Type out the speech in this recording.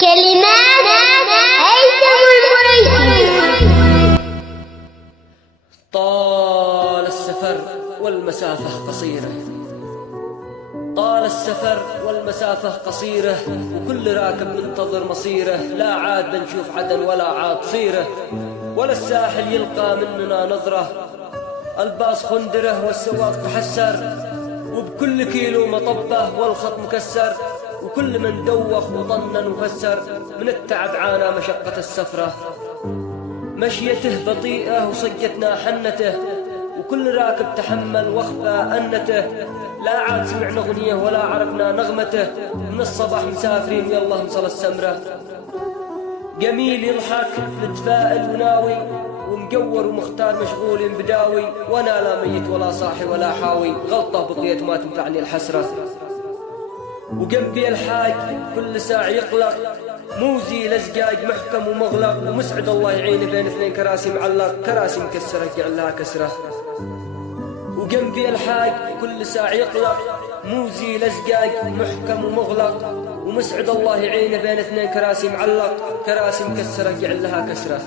كلمات هيثم البريسي. طال السفر والمسافة قصيرة، طال السفر والمسافة قصيرة، وكل راكب منتظر مصيره. لا عاد بنشوف عدن ولا عاد صيره، ولا الساحل يلقى مننا نظرة. الباص خندره والسواق تحسر، وبكل كيلو مطبه والخط مكسر. وكل من دوخ وطنن وفسر، من التعب عانى مشقة السفرة. مشيته بطيئة وصجتنا حنته، وكل راكب تحمل وخفى أنته. لا عاد سمعنا أغنية ولا عرفنا نغمته، من الصباح مسافرين يلا نصل السمرة. جميل يضحك متفائل وناوي، ومقور ومختار مشغول بداوي. وانا لا ميت ولا صاحي ولا حاوي، غلطة بقيت ما تنفعني الحسرة. وجنبي الحاج كل ساعة يقلق، موزي لزقاج محكم ومغلق. ومسعد الله يعينه بين اثنين كراسي معلق، كراسي مكسرة جعل لها كسرة. وجنبي الحاج كل ساعة يقلق، موزي لزقاج محكم ومغلق. ومسعد الله يعينه بين اثنين كراسي معلق، كراسي مكسرة جعل لها كسرة.